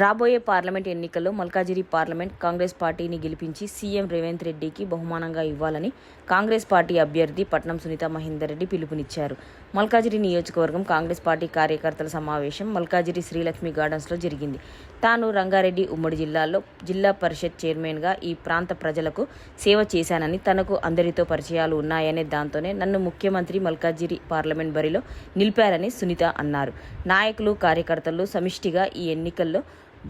రాబోయే పార్లమెంట్ ఎన్నికల్లో మల్కాజిరి పార్లమెంట్ కాంగ్రెస్ పార్టీని గెలిపించి సీఎం రేవంత్ రెడ్డికి బహుమానంగా ఇవ్వాలని కాంగ్రెస్ పార్టీ అభ్యర్థి పట్నం సునీత మహేందర్ రెడ్డి పిలుపునిచ్చారు. మల్కాజిరి నియోజకవర్గం కాంగ్రెస్ పార్టీ కార్యకర్తల సమావేశం మల్కాజిరి శ్రీలక్ష్మి గార్డెన్స్లో జరిగింది. తాను రంగారెడ్డి ఉమ్మడి జిల్లాలో జిల్లా పరిషత్ చైర్మన్గా ఈ ప్రాంత ప్రజలకు సేవ చేశానని తనకు అందరితో పరిచయాలు ఉన్నాయనే దాంతోనే నన్ను ముఖ్యమంత్రి మల్కాజిరి పార్లమెంట్ బరిలో నిలిపారని సునీత అన్నారు. నాయకులు కార్యకర్తలు సమిష్టిగా ఈ ఎన్నికల్లో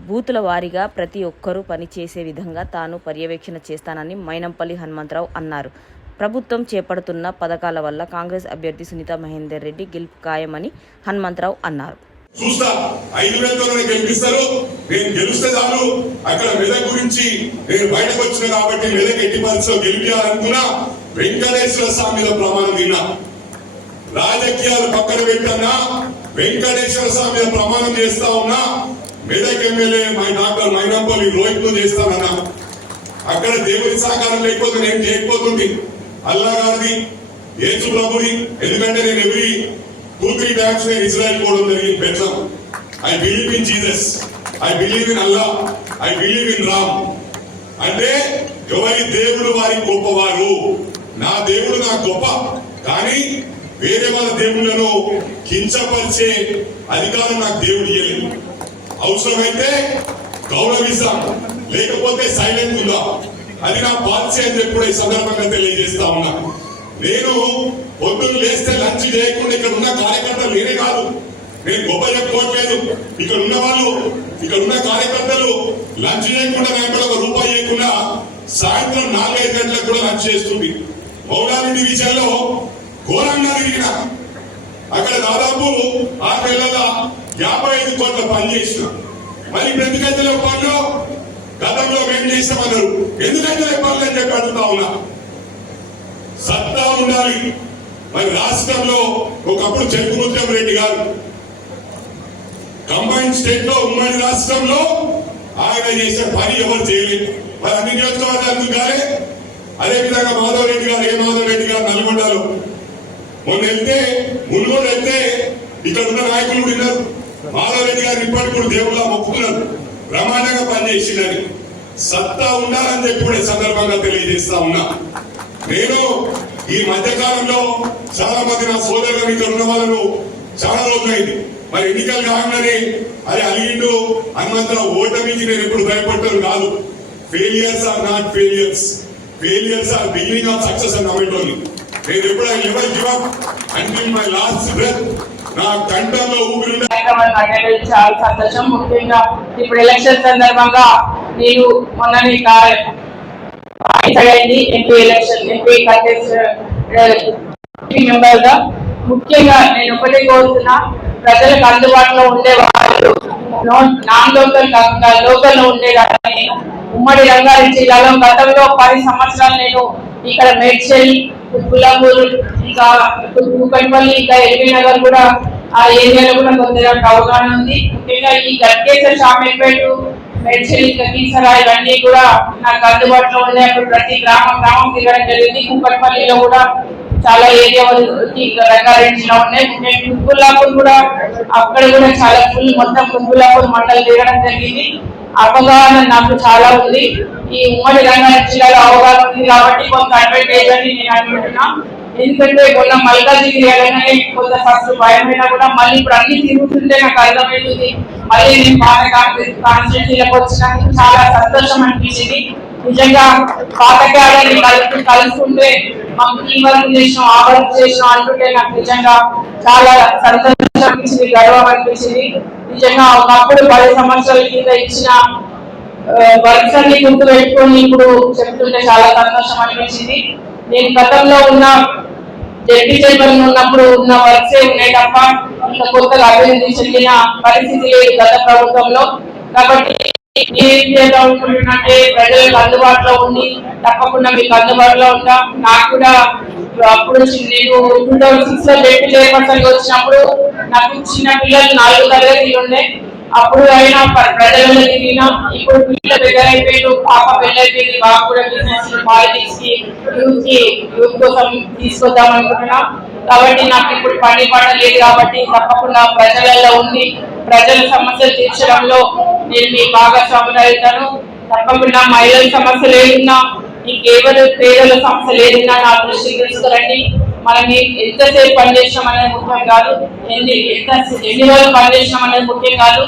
బూతుల వారీగా ప్రతి ఒక్కరూ పనిచేసే విధంగా తాను పర్యవేక్షణ చేస్తానని మైనంపల్లి హనుమంతరావు అన్నారు. ప్రభుత్వం చేపడుతున్న పథకాల వల్ల కాంగ్రెస్ అభ్యర్థి సునీత మహేందర్ రెడ్డి గెలుపు ఖాయమని హనుమంతరావు అన్నారు. చూస్తా. ఐదు గెలిపిస్తారు. నేను గెలిస్తే చాలు. అక్కడ మెదక్ గురించి నేను బయటకు వచ్చిన కాబట్టి మెదక్ ఎట్టి పరిస్థితుల్లో గెలిపించాలనుకున్నా వెంకటేశ్వర స్వామి మీద ప్రమాణం తిన్నా రాజకీయాలు పక్కన పెట్టన్నా వెంకటేశ్వర స్వామి మీద ప్రమాణం చేస్తా ఉన్నా మేడక్ ఎమ్మెల్యే మా డాక్టర్ మైనంపల్లి రోహిత్ చేస్తానన్నా అక్కడ దేవుడి సహకారం లేకపోతే నేను చేయకపోతుంది అల్లా గారిది యేసు ప్రభుని ఎందుకంటే నేను ఎవ్రీ టూ త్రీ టైమ్స్ నేను ఇజ్రాయల్ పోవడం జరిగింది. Bethlehem I believe in Jesus I believe in Allah I believe in Ram అంటే ఎవరి దేవుడు వారి గొప్పవారు? నా దేవుడు నాకు గొప్ప. కానీ వేరే వాళ్ళ దేవుళ్ళను కించపరిచే అధికారం నాకు దేవుడు ఇవ్వలేదు అవసరమైతే గౌరవిస్తాం లేకపోతే సైలెంట్ ఉందా? అది నా పాలసీ అని చెప్పి కూడా ఈ సందర్భంగా తెలియజేస్తా ఉన్నా. నేను పొద్దున్న లేస్తే లంచ్ చేయకుండా ఇక్కడ ఉన్న కార్యకర్తలు నేనే కాదు. నేను గొప్ప చెప్పుకోవట్లేదు ఇక్కడ ఉన్న వాళ్ళు ఇక్కడ ఉన్న కార్యకర్తలు లంచ్ చేయకుండా నాకు ఒక రూపాయి చేయకుండా సాయంత్రం నాలుగైదు గంటలకు కూడా లంచ్ చేస్తుంది. మౌలారెడ్డి విషయంలో ఘోరంగా తిరిగిన. అక్కడ దాదాపు ఆరు నెలల యాభై ఐదు కోట్ల పని చేసిన మరి ఎందుకంటే పనులు? గతంలో మేము చేసామన్నారు ఎందుకంటే పనులు అని చెప్పి అడుగుతా ఉన్నా. సత్తా ఉండాలి. మరి రాష్ట్రంలో ఒకప్పుడు చెరుకుముత్యం రెడ్డి గారు కంబైన్ స్టేట్లో ఉమ్మడి రాష్ట్రంలో ఆయన చేసే పని ఎవరు చేయలేదు. మరి అన్ని నియోజకవర్గాలకు కాలే అదేవిధంగా మాధవ్ రెడ్డి గారు ఏ మాధవ్ రెడ్డి గారు నల్గొండలో? మొన్న వెళ్తే మునుగోడు వెళ్తే ఇక్కడ ఉన్న నాయకులు కూడా మాధవరెడ్డి గారు ఇప్పటికి కూడా దేవుళ్ళ ఒప్పుకున్నారు బ్రహ్మాండంగా పనిచేసిందని. సత్తా ఉండాలని చెప్పి కూడా సందర్భంగా తెలియజేస్తా ఉన్నా. నేను ఈ మధ్య కాలంలో చాలా మంది నా సోదరులు ఇక్కడ ఉన్న వాళ్ళు చాలా రోజులైంది. మరి ఎన్నికలు కాగానే అది అలిగిండు హనుమంతరావు ఓటమికి నేను ఎప్పుడు భయపడ్డాను కాదు. Failures are not failures failures are beginning of success అని నమ్మేటోని నేను ఎప్పుడు I never give up until my last breath నా కంఠంలో ఊపిరి కార్యక్రమాలు అటెండ్ చాలా సంతోషం ముఖ్యంగా ఇప్పుడు ఎలక్షన్ సందర్భంగా నేను మొన్ననే అయింది ఎంపీ ఎలక్షన్ ఎంపీ కంటెస్ట్ మెంబర్గా. ముఖ్యంగా నేను ఒకటే కోరుతున్నా ప్రజలకు అందుబాటులో ఉండేవారు నాన్ లోకల్ కాకుండా లోకల్లో ఉండేదాన్ని. ఉమ్మడి రంగారెడ్డి జిల్లాలో గతంలో పది సంవత్సరాలు నేను ఇక్కడ మేడ్చల్ కులంగూరు ఇంకా కూకట్పల్లి ఇంకా ఎల్బీ నగర్ కూడా ఆ ఏరియాలో కూడా కొద్దిగా అవగాహన ఉంది. ముఖ్యంగా ఈ గట్కేశ్వర షామేపేట మెడ్చల్ ఇంకా కీసరా ఇవన్నీ కూడా నాకు అందుబాటులో ఉన్నాయి. అప్పుడు ప్రతి గ్రామం గ్రామం తిరగడం జరిగింది. కూకట్పల్లిలో కూడా చాలా ఏరియా రంగారెడ్డిలో ఉన్నాయి. ముఖ్యంగా కుక్కుల్లాపూర్ కూడా అక్కడ కూడా చాలా ఫుల్ మొత్తం కుంకులాపూర్ మండలం తిరగడం జరిగింది. అవగాహన నాకు చాలా ఉంది. ఈ ఉమ్మడి రంగారెడ్డి జిల్లాలో అవగాహన ఉంది కాబట్టి కొంత అడ్వాంటేజ్ అని నేను అనుకుంటున్నా. ఎందుకంటే మొన్న మల్కాజిగిరి వెళ్ళగానే కొంత ఫస్ట్ భయమైనా కూడా మళ్ళీ ఇప్పుడు అన్ని తిరుగుతుంటే నాకు అర్థమవుతుంది. మళ్ళీ నేను పాత కాన్స్టిట్యూన్సీలకు వచ్చినందుకు చాలా సంతోషం అనిపించింది. నిజంగా పాత క్యాడర్ని కలుపు కలుసుకుంటే మాకు ఈ వర్క్ చేసినాం ఆ వర్క్ చేసినాం అంటుంటే నాకు నిజంగా చాలా సంతోషం అనిపించింది గర్వం అనిపించింది నిజంగా ఒకప్పుడు పది సంవత్సరాల కింద ఇచ్చిన వర్క్స్ అన్ని గుర్తు పెట్టుకొని ఇప్పుడు చెప్తుంటే చాలా సంతోషం అనిపించింది నేను గతంలో ఉన్న జడ్పీ చైర్మన్ ఉన్నప్పుడు ఉన్న వర్క్స్ ఉన్నాయి తప్ప ఇంకా కొత్తగా అభివృద్ధి చెందిన పరిస్థితి లేదు గత ప్రభుత్వంలో. కాబట్టి ఏం చేద్దాం అనుకుంటున్నట్టే ప్రజలకు అందుబాటులో ఉండి తప్పకుండా మీకు అందుబాటులో ఉందా నాకు కూడా అప్పుడు నేను టూ థౌసండ్ సిక్స్లో జడ్పీ చైర్మన్ వచ్చినప్పుడు నాకు చిన్న పిల్లలు నాలుగు తరగతి ఉండే. అప్పుడు అయినా ప్ర- ప్రజలలో తిరిగినా ఇప్పుడు పిల్లలు దగ్గర అయిపోయారు పాప పెళ్ళైపోయింది బాబు కూడా బిజినెస్ పాలిటిక్స్కి యూత్కి యూత్ కోసం తీసుకొద్దాం అనుకుంటున్నా. కాబట్టి నాకు ఇప్పుడు పని పాట లేదు కాబట్టి తప్పకుండా ప్రజలలో ఉండి ప్రజల సమస్యలు తీర్చడంలో నేను మీ భాగస్వాములు అవుతాను. తప్పకుండా మహిళల సమస్యలు ఏదున్నా ఇంకెవరు పేదల సమస్యలు ఏదున్నా నా దృష్టికి తీసుకురండి. మనం ఎంతసేపు పనిచేసినాం అనేది ముఖ్యం కాదు. ఎన్ని ఎంత ఎన్ని రోజులు పనిచేసినాం అనేది ముఖ్యం కాదు.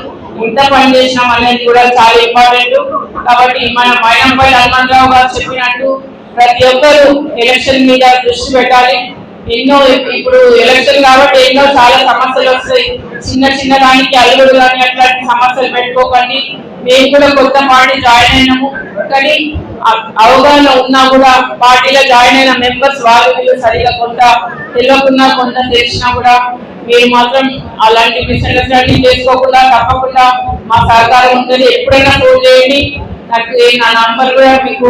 ఎంత పనిచేసినాం అనేది కూడా చాలా ఇంపార్టెంట్. కాబట్టి మన మైనంపై హనుమంతరావు గారు చెప్పినట్టు ప్రతి ఒక్కరు ఎలక్షన్ మీద దృష్టి పెట్టాలి. ఎన్నో ఇప్పుడు ఎలక్షన్ కాబట్టి ఎన్నో చాలా సమస్యలు వస్తాయి. చిన్న చిన్న దానికి అల్లుడు కానీ అట్లాంటి సమస్యలు పెట్టుకోకండి. మేము కూడా కొత్త పార్టీ జాయిన్ అయినాము. కానీ అవగాహన ఉన్నా కూడా పార్టీలో జాయిన్ అయిన మెంబర్స్ వాళ్ళు వీళ్ళు సరిగా కొంత తెలియకుండా కొంత తెలిసినా కూడా మీరు మాత్రం అలాంటి మిస్అండర్స్టాండింగ్ చేసుకోకుండా తప్పకుండా మా సహకారం ఉంటుంది ఎప్పుడైనా ఫోన్ చేయండి. నాకు నా నంబర్ కూడా మీకు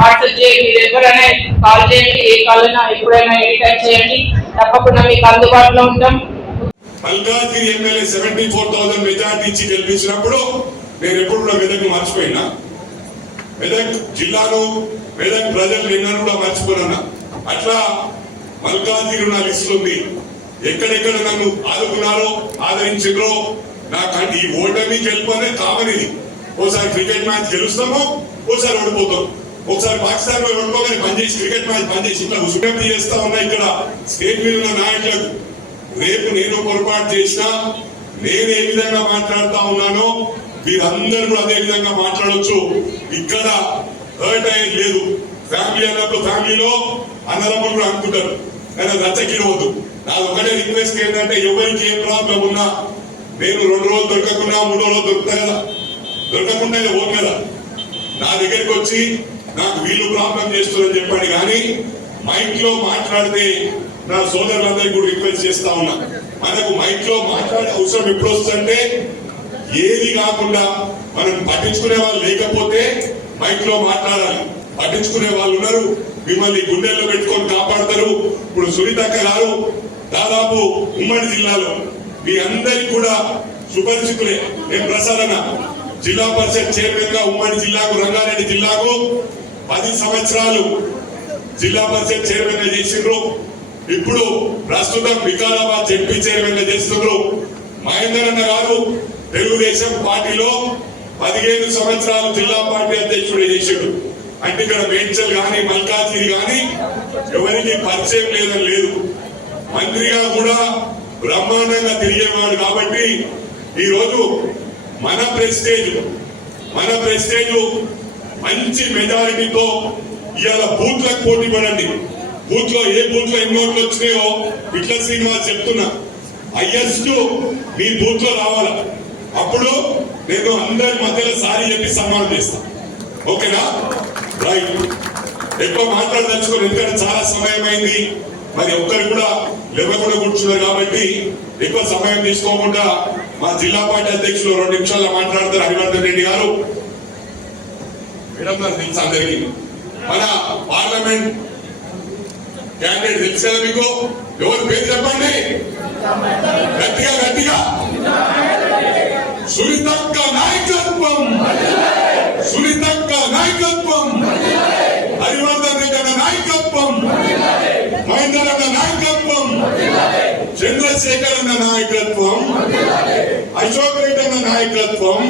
వాట్సాప్ చేయండి. మీరు ఎవరైనా కాల్ చేయండి ఏ కాల్ అయినా ఎప్పుడైనా ఎనీ టైం చేయండి. తప్పకుండా మీకు అందుబాటులో ఉంటాం. Malkajgiri MLA seventy four thousand majority ఇచ్చి గెలిపించినప్పుడు నేను ఎప్పుడు కూడా మెదక్ మర్చిపోయినా. మెదక్ జిల్లాను మెదక్ ప్రజలు నిన్న కూడా మర్చిపోనన్నా. అట్లా మల్కాజ్గిరి నా లిస్ట్ ఉంది. ఎక్కడెక్కడ నన్ను ఆదుకున్నారో ఆదరించారో నాకు ఈ ఓటమి గెలుపు అనేది కామన్ ఓసారి క్రికెట్ మ్యాచ్ గెలుస్తాము ఓసారి ఓడిపోతాం. ఒకసారి పాకిస్తాన్లో ఓడిపోగానే పనిచేసి క్రికెట్ మ్యాచ్ పనిచేసి ఇట్లా విజ్ఞప్తి చేస్తా ఉన్నా ఇక్కడ స్టేట్ మీద ఉన్న నాయకులకు. రేపు నేను పొరపాటు చేసినా నేను ఏ విధంగా మాట్లాడుతా ఉన్నానో మీరందరూ కూడా అదే విధంగా మాట్లాడొచ్చు. ఇక్కడ హర్ట్ అయ్యేది లేదు. ఫ్యామిలీ అన్నప్పుడు ఫ్యామిలీలో అన్నదమ్ములు కూడా అనుకుంటారు. కానీ రచ్చకిరవద్దు. నా ఒకటే రిక్వెస్ట్ ఏంటంటే ఎవరికి ఏ ప్రాబ్లం ఉన్నా నేను రెండు రోజులు దొరకకుండా మూడు రోజులు దొరుకుతా కదా. దొరకకుండా ఓన్ కదా. నా దగ్గరికి వచ్చి నాకు వీళ్ళు ప్రాబ్లం చేస్తున్నారని చెప్పాడు. కానీ మైక్లో మాట్లాడితే నా సోదరులందరికీ కూడా రిక్వెస్ట్ చేస్తా ఉన్నా. మనకు మైక్లో మాట్లాడే అవసరం ఎప్పుడు వస్తుందంటే ఏది కాకుండా మనం పట్టించుకునే వాళ్ళు లేకపోతే మైక్లో మాట్లాడాలి. పట్టించుకునే వాళ్ళు ఉన్నారు మిమ్మల్ని గుండెల్లో పెట్టుకొని కాపాడతారు. ఇప్పుడు సునీతక్క గారు దాదాపు ఉమ్మడి జిల్లాలో మీ అందరికి కూడా సుపరిచితులే. నేను ప్రసాదన జిల్లా పరిషత్ చైర్మన్గా ఉమ్మడి జిల్లాకు రంగారెడ్డి జిల్లాకు పది సంవత్సరాలు జిల్లా పరిషత్ చైర్మన్గా చేసిండ్రు. ఇప్పుడు ప్రస్తుతం వికారాబాద్ జడ్పీ చైర్మన్గా చేస్తున్నారు మహేందర్ అన్న గారు తెలుగుదేశం పార్టీలో పదిహేను సంవత్సరాలు జిల్లా పార్టీ అధ్యక్షుడు చేసిండు. అంటే ఇక్కడ మేడ్చల్ గాని మల్కాజ్గిరి గాని ఎవరికి పరిచయం లేదని లేదు. మంత్రిగా కూడా బ్రహ్మాండంగా తిరిగేవాడు కాబట్టి ఈ రోజు మన ప్రెస్టేజ్ మన ప్రెస్టేజ్ మంచి మెజారిటీతో ఇవాళ బూత్లకు పోటీ పడండి. బూత్లో ఏ బూత్లో ఎన్ని ఓట్లు వచ్చినాయో విట్ల శ్రీనివాస్ చెప్తున్నా. హైయెస్ట్ మీ బూత్లో రావాలా. అప్పుడు నేను అందరి మధ్యలో సారి చెప్పి సన్మానం చేస్తా. ఓకేనా? రైట్. ఎక్కువ మాట్లాడదలుచుకోండి ఎందుకంటే చాలా సమయం అయింది మరి ఒక్కరు కూడా లేవకుండా కూర్చున్నారు కాబట్టి ఎక్కువ సమయం తీసుకోకుండా మా జిల్లా పార్టీ అధ్యక్షులు రెండు నిమిషాల్లో మాట్లాడతారు హరివర్ధన్ రెడ్డి గారు. మేడం నాకు తెలుసు అందరికీ మన పార్లమెంట్ క్యాండిడేట్ తెలుసు మీకు? ఎవరు పేరు చెప్పండి? గట్టిగా గట్టిగా. సునీతక్క నాయకత్వం. సునీతక్క నాయకత్వం. హరివర్ధన్ రెడ్డి అన్న నాయకత్వం. మహేందర్ అన్న నాయకత్వం. చంద్రశేఖర్ అన్న నాయకత్వం. అశోక్ రెడ్డి అన్న నాయకత్వం.